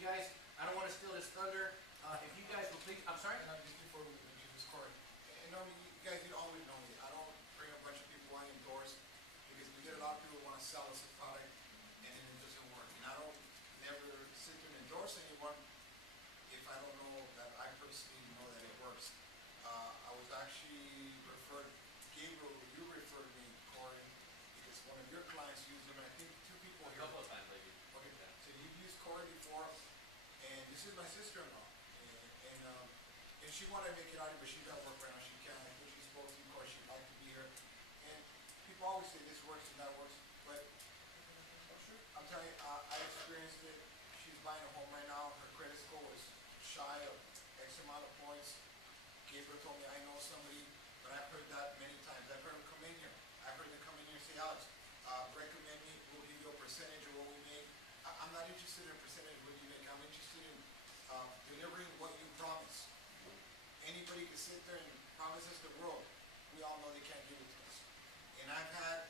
guys, I don't want to steal this thunder. If you guys will please, I'm sorry? And just before we introduce Corey, and know me, you guys need to always know me. I don't bring a bunch of people I endorse because we get a lot of people who want to sell us a product and then it doesn't work. And I don't never sit there and endorse anyone if I don't know that I personally know that it works. I was actually referred, Gabriel, you referred me, Corey, because one of your clients used them, and I think two people A here. couple of times, maybe. Okay, so you've used Corey before, and this is my sister-in-law, and she wanted to make it out, but she's got work right now. She can't. I think she spoke to you, of course. She'd like to be here, and people always say this works and that works, but I'm telling you, I experienced it. She's buying a home right now. Her credit score was shy of X amount of points. Gabriel told me, I know somebody, but I've heard that many times. I've heard them come in here. I've heard them come in here and say, Alex, recommend me. We'll give you a percentage of what we make. I'm not interested in a percentage of what you make. I'm interested in delivering what you promise. Anybody can sit there and promise us the world. We all know they can't give it to us. And I've had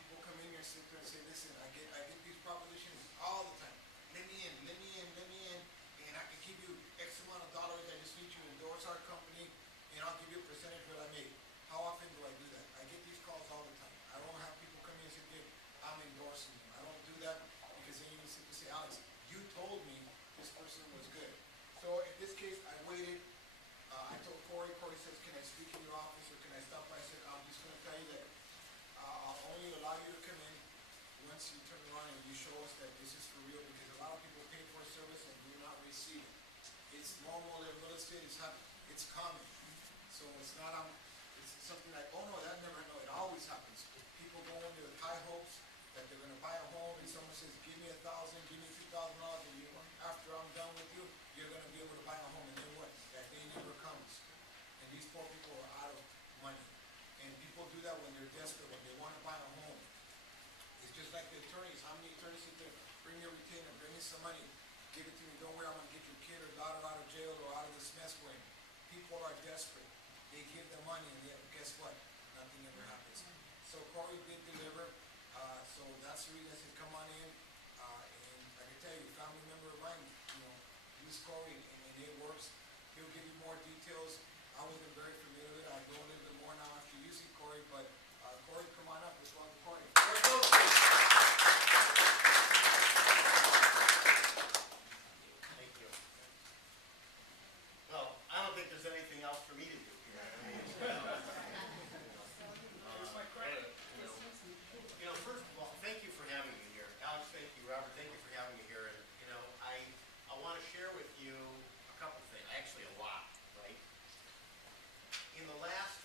people come in here and sit there and say, listen, I get these propositions all the time. Let me in, let me in, let me in, and I can give you X amount of dollars. I just need you to endorse our company, and I'll give you a percentage of what I make. How often do I do that? I get these calls all the time. I don't have people come in and say, Dave, I'm endorsing you. I don't do that because then you can sit and say, Alex, you told me this person was good. So in this case, I waited. I told Corey. Corey says, can I speak in your office or can I stop by? I said, I'm just going to tell you that I'll only allow you to come in once you turn around and you show us that this is for real, because a lot of people pay for a service and do not receive it. It's normal in real estate. It's common. So it's not it's something like, oh no, that never, no, it always happens. People go into high hopes that they're going to buy a home and someone says, give me $1,000, give me $2,000, and after I'm done with you, you're going to be able to buy a home, and then what? That day never comes. And these poor people are out of money. And people do that when they're desperate, when they want to buy a home. It's just like the attorneys. How many attorneys sit there, bring your retainer, bring me some money, give it to me, don't worry, I'm going to get your kid or daughter out of jail or out of this mess we're in. People are desperate. They give them money, and yet, guess what? Nothing ever happens. So Corey did deliver. So that's the reason I said, come on in. And I can tell you, a family member of mine, use Corey, and it works. He'll give you more details. I wasn't very familiar with it. I know a little bit more now after using Corey, but Corey, come on up. Let's welcome Corey. Thank you. Well, I don't think there's anything else for me to do here. Here's my credit. First of all, thank you for having me here. Alex, thank you. Robert, thank you for having me here. And, I want to share with you a couple things, actually a lot, right? In the last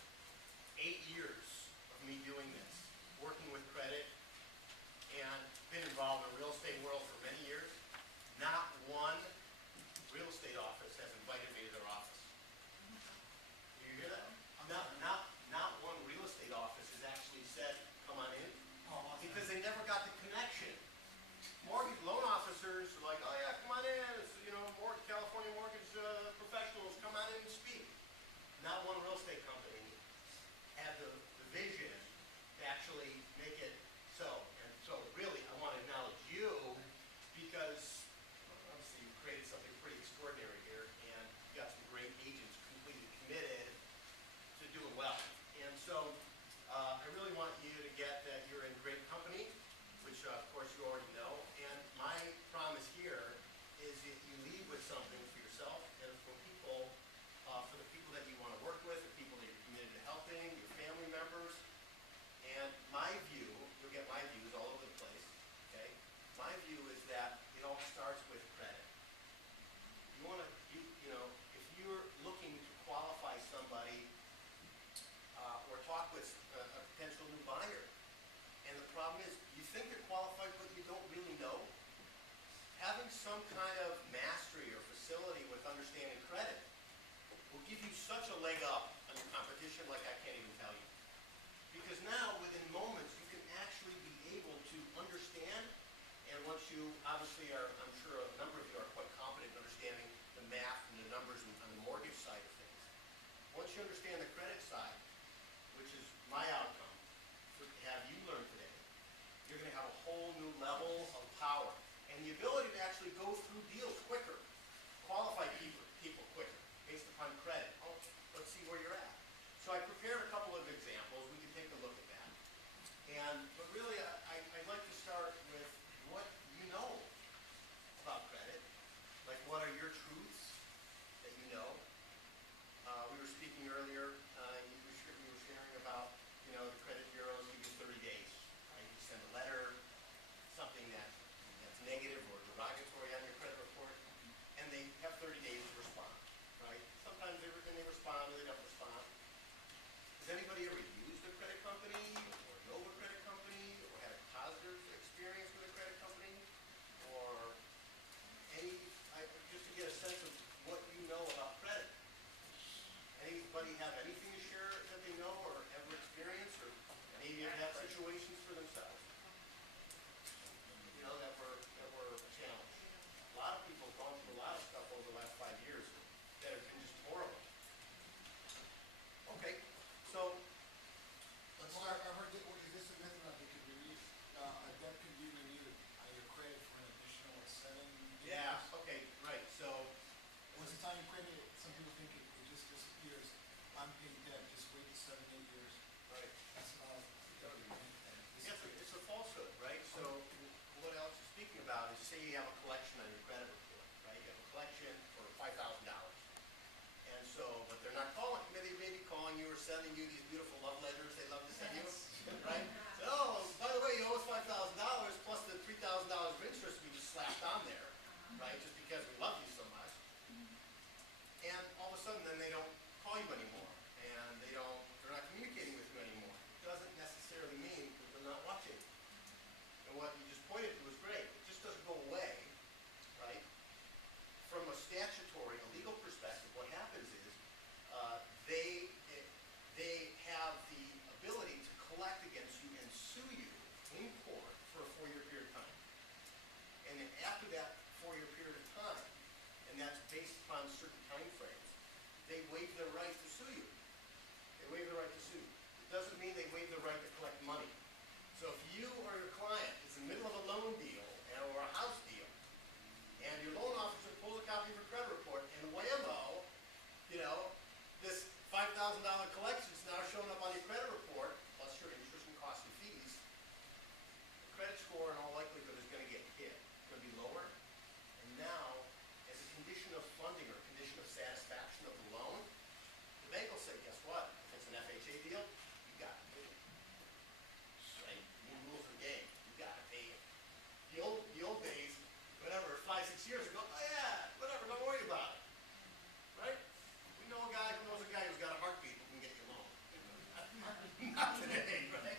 8 years of me doing this, working with credit, and been involved in the real estate world for many years, not one real estate office has invited me to their office. Do you hear that? Not one real estate office has actually said, come on in, because they never got the connection. Mortgage loan officers are like, oh yeah, come on in, it's, California mortgage professionals, come on in and speak. Not one real estate company had the vision to actually make it so. And so really, I want to acknowledge you, because obviously you created something pretty extraordinary here, and you got some great agents completely committed to doing well. And so I really want you to get that you're in great company, which of course you already know. And my promise here is that you lead with something for yourself and for people, for the people that you want to work with, the people that you're committed to helping, your family members. And my view, you'll get my views all over the place, okay? My view is that it all starts with credit. You want to, if you're looking to qualify somebody or talk with a potential new buyer, and the problem is you think they're qualified but you don't really know, having some kind of mastery or facility with understanding credit will give you such a leg up on the competition like I can't even tell you. Because now, within moments, you can actually be able to understand, and once you obviously are, I'm sure a number of you are quite competent in understanding the math and the numbers on the mortgage side of things. Once you understand the credit side, which is my outcome to have you learn today, you're going to have a whole new level of power and the ability to actually go through deals quick. about is, say you have a collection on your credit report, right? You have a collection for $5,000. And so, but they're not calling, maybe calling you or sending you these beautiful love letters they love to send you, right? So, oh, by the way, you owe us $5,000 plus the $3,000 of interest we just slapped on there, right? Just because we love you so much. And all of a sudden, then they don't call you anymore, and they're not communicating with you anymore. It doesn't necessarily mean that they're not watching. And what you just pointed to was great. It just doesn't go away, right? From a statutory, a legal perspective, what happens is they have the ability to collect against you and sue you in court for a 4-year period of time. And then after that 4-year period of time, and that's based upon certain time frames, they waive their right to sue you. They waive their right to sue you. It doesn't mean they waive the right to collect money. So if you or your client is in the middle of a loan deal or a house deal, and your loan officer pulls a copy of your credit report, and whammo, this $5,000 collection is now showing up on your credit report, plus your interest and costs and fees, the credit score in all likelihood is going to get hit. It's going to be lower. And now, as a condition of funding or condition of satisfaction of the loan, the bank will say, guess what? If it's an FHA deal, you got to pay it. Right? New rules of the game. You got to pay it. The old days, whatever, 5, 6 years ago, oh yeah, whatever, don't worry about it. Right? We know a guy who knows a guy who's got a heartbeat who can get you a loan. Not today, right?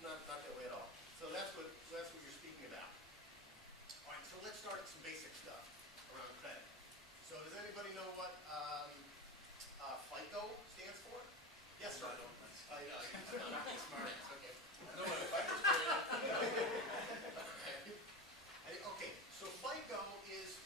Not that way at all. So that's what you're speaking about. All right, so let's start with some basic stuff around credit. So does anybody know what FICO stands for? Yes, sir. I don't. I know. I'm not smart. It's okay. No, if I could say it. Okay, so FICO is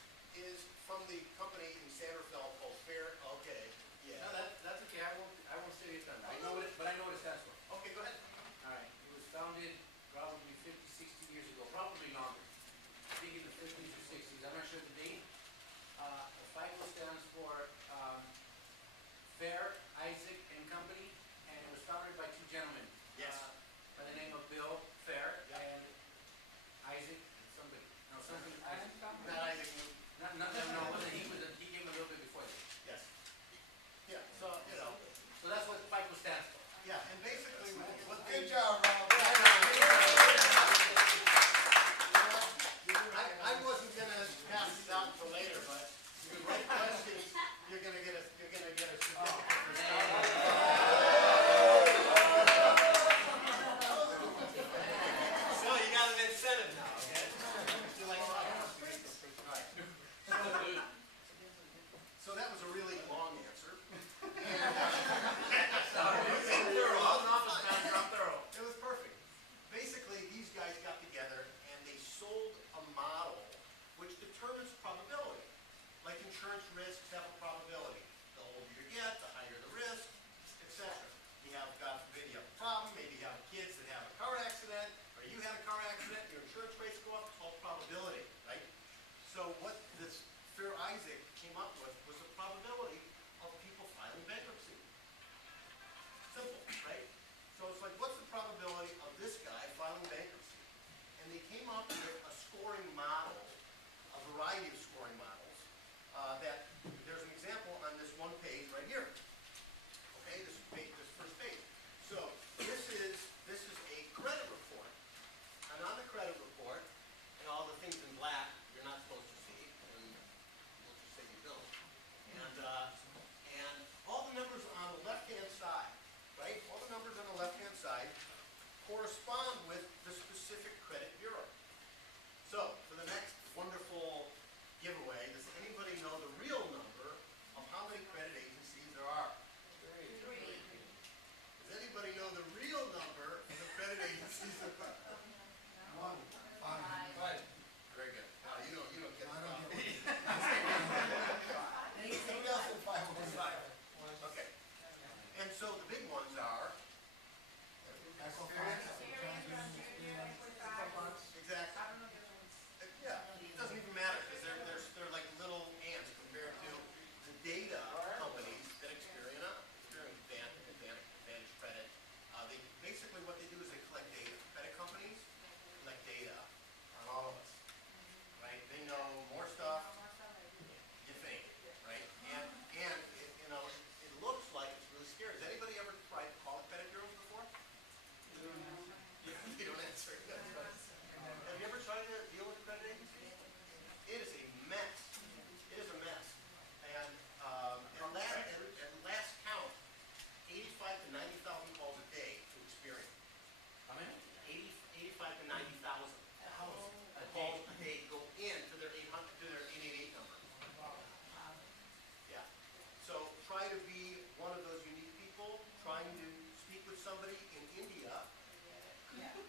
somebody in India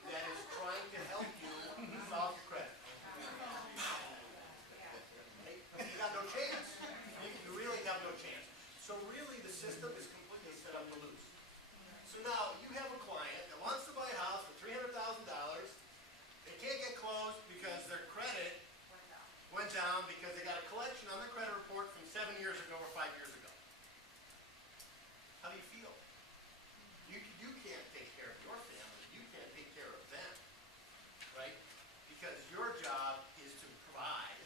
that is trying to help you solve your credit. Right? You got no chance. You really have no chance. So really the system is completely set up to lose. So now you have a client that wants to buy a house for $300,000. They can't get closed because their credit went down because they got a collection on their credit report from 7 years ago or 5 years ago. How do you feel? You can't take care of your family. You can't take care of them, right? Because your job is to provide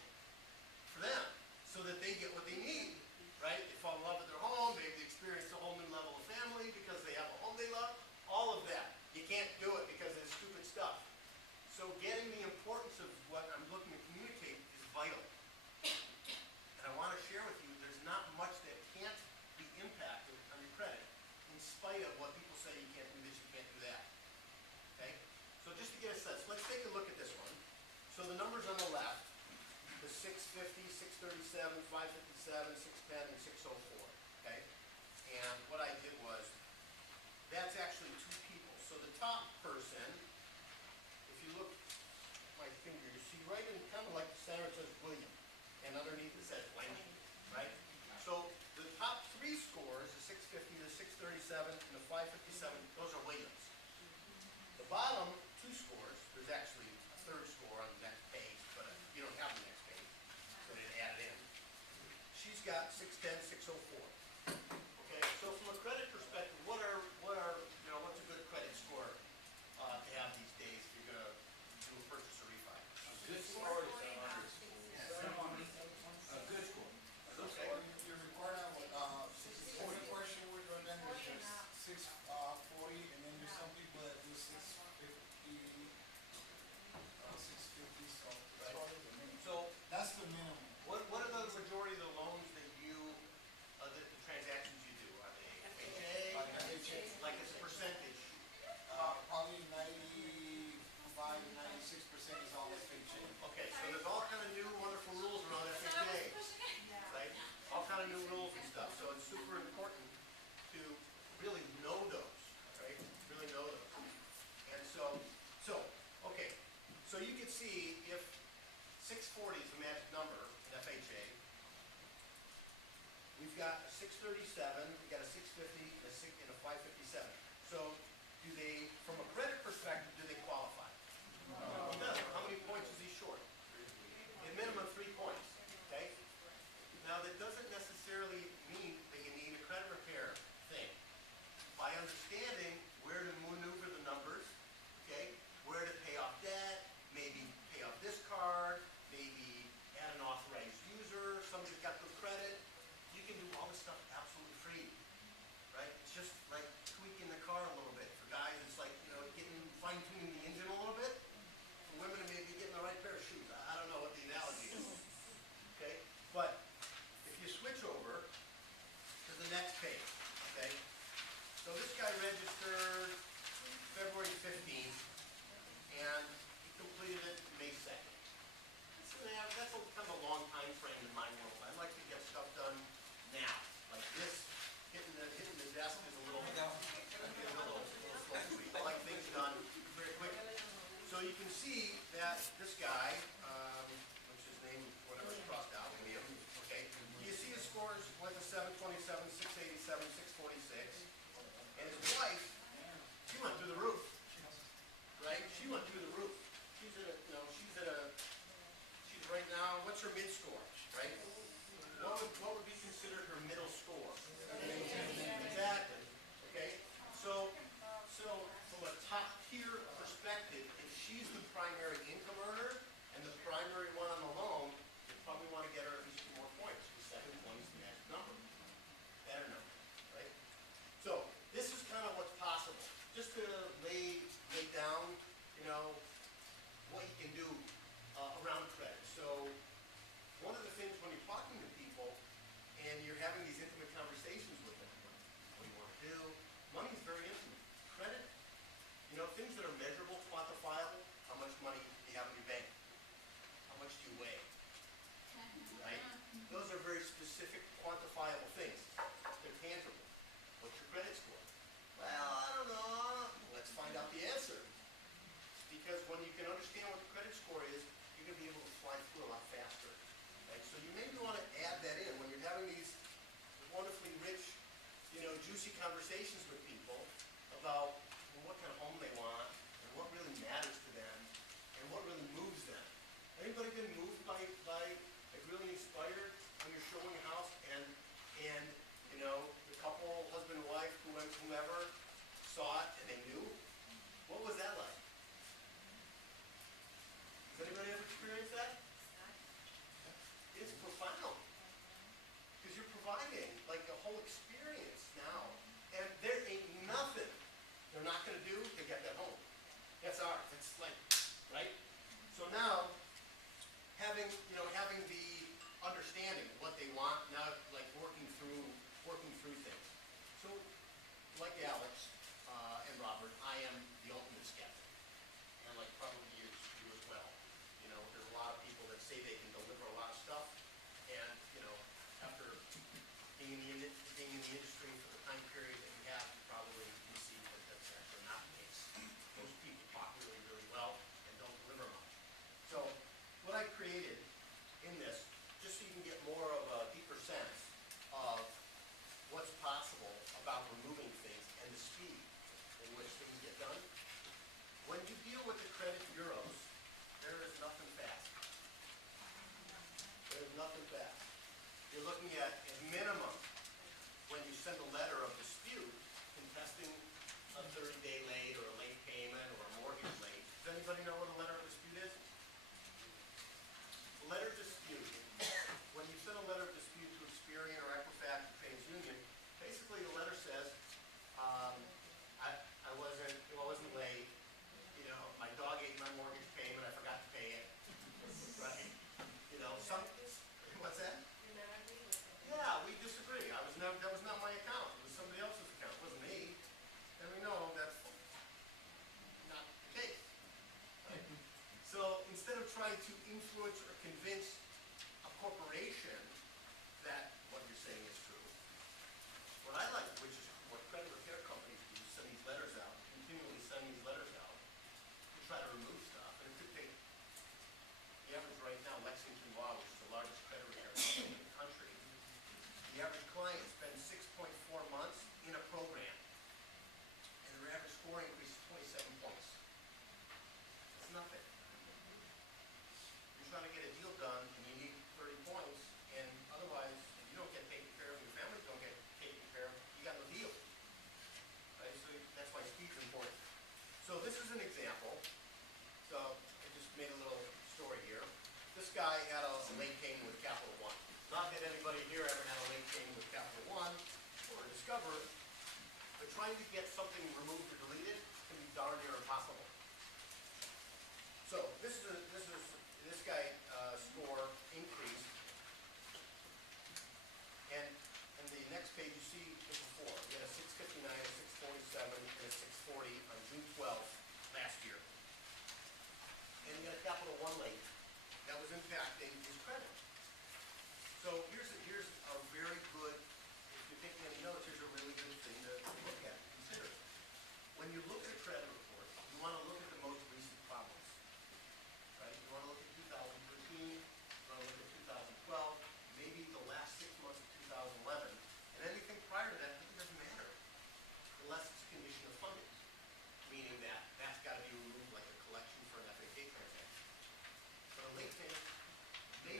for them so that they get what they need, right? They fall in love with their home. They've experienced a whole new level of family because they have a home they love. All of that. You can't do it because of this stupid stuff. So getting the importance of what I'm looking to communicate is vital. And I want to share with you, there's not much that can't be impacted on your credit, in spite of what people say you can't do this, you can't do that. Okay? So just to get a sense, let's take a look at this one. So the numbers on the left, the 650, 637, 557, 610, and 604. Okay? And what I did was, that's actually two people. So the top person, if you look at my finger, you see right in kind of like the center it says William, and underneath it says Wendy, right? So the top three scores, the 650, the 637, and the 557, those are Williams. The bottom two scores, there's actually a third score on the next page, but you don't have the next page, so they added in. She's got 610, 604. Okay, so from a credit perspective, what's a good credit score to have these days if you're gonna do a purchase or refi? A good score is 700. A good score. Okay. You're required on what, the question with your lenders, there's 640, and then there's some people that do 650, 650, so that's Right. probably the minimum. So That's the minimum. what are the majority of the loans that you, the transactions you do? Are they FHA? Like as a percentage? Probably 95, 96% is all FHA. Okay, so there's all kind of new wonderful rules around FHA, right? All kind of new rules and stuff, so it's super important to really know those, right? Really know those. And okay, so you can see if 640 is the magic number in FHA, we've got a 637, we've got a 650, and a 557. So do they, from a credit perspective, do they qualify? He doesn't. How many points is he short? A minimum 3 points, okay? Now, that doesn't necessarily mean that you need a credit repair thing. By understanding where to maneuver the numbers, okay, where to pay off debt, maybe pay off this card, maybe add an authorized user, somebody's got good credit, you can do all this stuff absolutely free, right? It's just like tweaking the car a little bit. For guys, it's like, fine-tuning the engine a little bit. For women, it may be getting the right pair of shoes. I don't know what the analogy is, okay? But if you switch over to the next page, okay? So this guy registered February 15th, and he completed it May 2nd. That's kind of a long time frame in my world. I like to get stuff done now. Like this, hitting the desk is a little slow for me. I like things done very quickly. So you can see that this guy, which his name, whatever is crossed out, William, okay? You see his scores went to 727, 687, 646. And his wife, she went through the roof, right? She went through the roof. She's right now, what's her mid score, right? What would be considered her middle score? Exactly, okay? So from a top tier perspective, if she's the primary income earner and the because when you can understand what the credit score is, you're gonna be able to fly through a lot faster. Right? So you maybe wanna add that in when you're having these wonderfully rich, juicy conversations with people about what kind of home they want and what really matters to them and what really moves them. Anybody been moved by like really inspired when you're showing a house and the couple, husband and wife, whomever saw it and they knew? What was that like? Has anybody ever experienced that? It's profound. Because you're providing like a whole experience now. And there ain't nothing they're not gonna do to get that home. That's ours. It's like, right? So now, having the understanding of what they want, now like working through things. So, like Alex and Robert, I am the ultimate skeptic. And like probably you as well. There's a lot of people that say they can deliver a lot of stuff, and after being in the industry for the time period that you have, you probably can see that that's actually not the case. Most people talk really, really well and don't deliver much. So what I created in this, just so you can get more of a deeper sense of what's possible about removing things and the speed in which things get done. When you deal with the credit bureaus, there is nothing fast. There is nothing fast. You're looking at minimum, when you send a letter of dispute contesting a 30-day late or a late payment or a mortgage late. Does anybody know what a letter of dispute is? A letter of dispute, when you send a letter of dispute to Experian or Equifax or TransUnion, basically the letter says, I wasn't late, my dog ate my mortgage payment, I forgot to pay it. Right? What's that? Yeah, we disagree. That was not my account. It was somebody else's account. It wasn't me. And we know that's not the case. Right? So instead of trying to influence or convince a corporation that what you're saying is true, what I like, which is what credit repair companies do, send these letters out, continually send these letters out to try to remove stuff. And it could take the average right now, Lexington Law, which is the largest credit repair company in the country, the average client spends 6.4 months in a program, and their average score increase is 27 points. It's nothing. You're trying to get a deal done, and you need 30 points, and otherwise, if you don't get taken care of, your family don't get taken care of, you got no deal. Right? So that's why speed's important. So this is an example. So I just made a little story here. This guy had a late payment with Capital One. Not that anybody here ever had a late payment with Capital One or Discover, but trying to get something removed or deleted can be darn near impossible. So this guy score increased, and the next page you see the before. We had a 659, a 647, and a 640 on June 12th last year. And he got a Capital One late. That was impacting his credit. So here's a very good, if you're taking any notes, here's a really good thing to look at, consider. When you look at a credit report, you want to look at the most recent problems. Right? You want to look at 2013, you want to look at 2012, maybe the last 6 months of 2011, and anything prior to that, it doesn't matter, unless it's a condition of funding, meaning that that's got to be removed like a collection for an FHA transaction. But a late payment may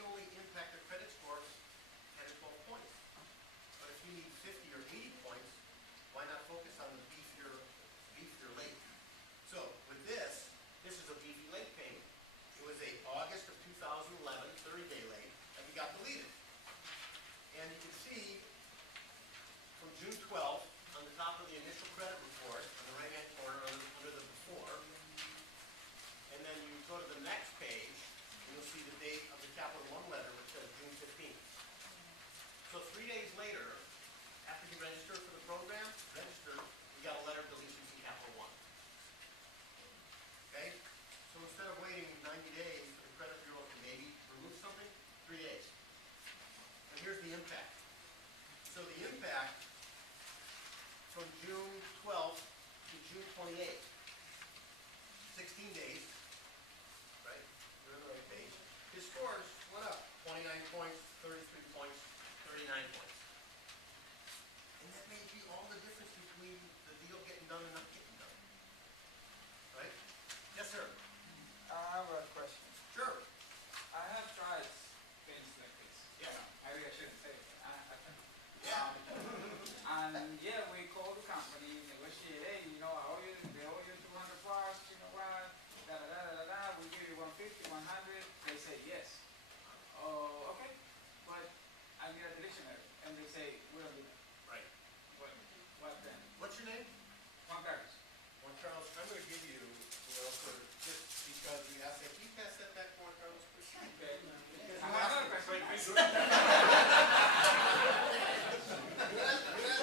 answer. That's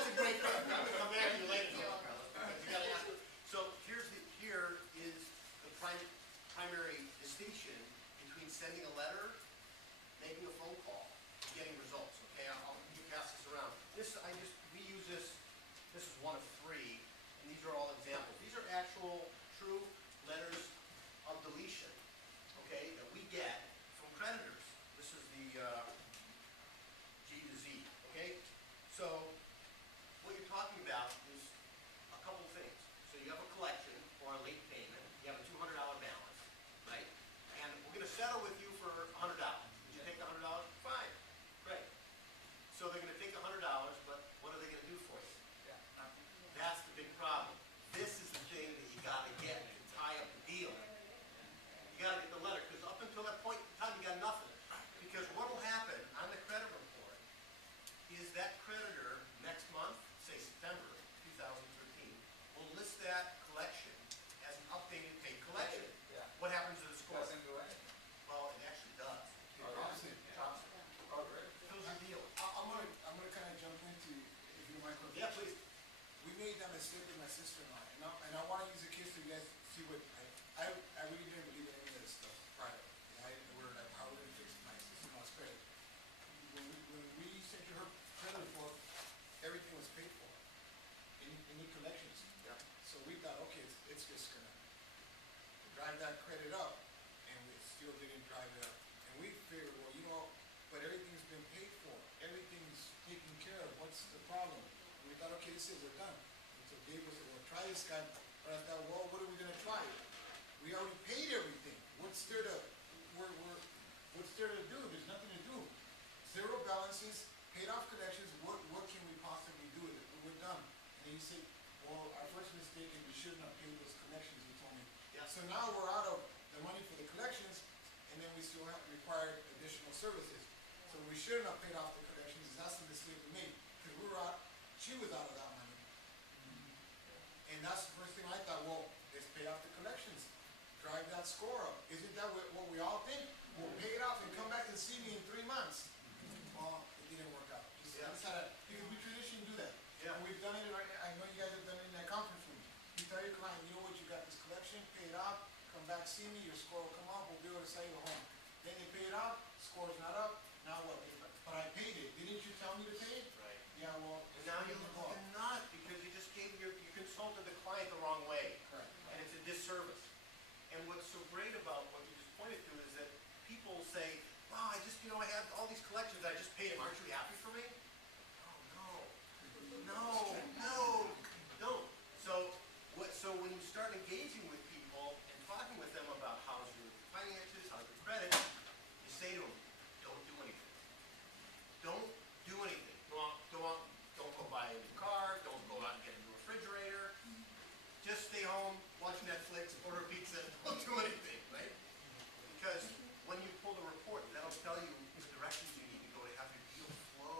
a great question. I'm gonna come back to you later, Carlos, because you gotta answer. So here is the primary distinction between sending a letter, making a phone call, and getting results, okay? I'll pass this around. We use this is one of three, and these are all examples. These are actual, true letters of deletion, okay, that we get from creditors. This is the G to Z, okay? So what you're talking about is a couple things. So you have a collection or a late payment. You have a $200 balance, right? And we're going to settle with you for $100. Would you take the $100? Fine, great. So they're going to take $100, but what are they going to do for you? Yeah, nothing. That's the big problem. This is the thing that you got to get to tie up the deal. You got to get the letter, because up until that point in time, you got nothing. Because what will happen on the credit report is that creditor next month, say September 2013, will list that collection as an updated paid collection. Yeah. What happens to the score? Doesn't do anything. Well, it actually does. Oh, drops really? it. Drops it. Oh, really? Kills your deal. I'm gonna kind of jump into, if you don't mind. Yeah, please. We made that mistake with my sister-in-law, and I want to use a case so you guys see what, I really didn't believe in any of this stuff prior. And we're like, how are we gonna fix my sister-in-law's credit? When we sent you her credit report, everything was paid for, any collections. Yeah. So we thought, okay, it's just gonna drive that credit up, and we still didn't drive it up. And we figured, well, but everything's been paid for, everything's taken care of, what's the problem? And we thought, okay, this is, we're done. And so Dave was like, well, try this guy. But I thought, well, what are we gonna try? We already paid everything. What's there to do? There's nothing to do. Zero balances, paid off collections, what can we possibly do with it? We're done. And he said, well, our first mistake is we shouldn't have paid those collections, he told me. Yeah. So now we're out of the money for the collections, and then we still have required additional services. So we shouldn't have paid off the collections, that's the mistake we made, because we were out, she was out of that money. And that's the first thing I thought, well, let's pay off the collections, drive that score up. Isn't that what we all think? We'll pay it off and come back and see me in 3 months. Well, it didn't work out. Yeah. Because we traditionally do that. Yeah. And we've done it, I know you guys have done it in that conference room. You tell your client, you know what, you got this collection, pay it off, come back, see me, your score will come up, we'll be able to sell you a home. Then they pay it off, score's not up, now what? But I paid it, didn't you tell me to pay it? Right. Yeah, well. And now you look not, because you just gave you consulted the client the wrong way. Correct. And it's a disservice. And what's so great about what you just pointed to is that people say, wow, I have all these collections, I just paid them, aren't you happy for me? Oh, no, don't. So when you start engaging with people and talking with them about how's your finances, how's your credit, you say to them, don't do anything. Don't do anything. Don't go buy a new car, don't go out and get a new refrigerator. Just stay home, watch Netflix, order pizza, don't do anything, right? Because when you pull the report, that'll tell you the directions you need to go to have your deal flow.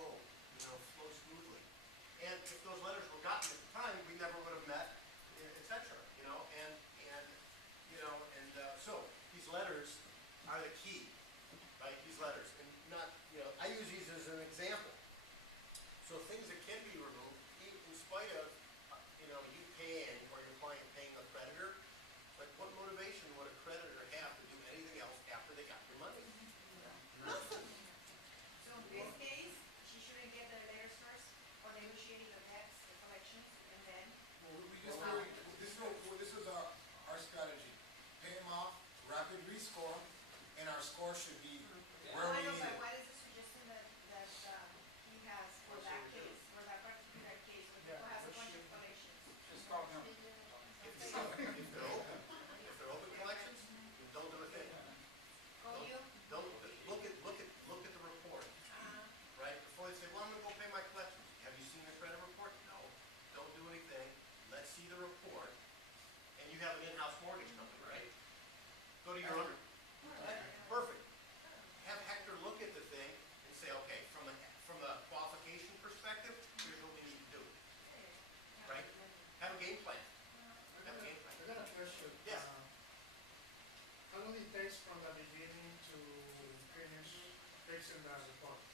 takes it out of the fund.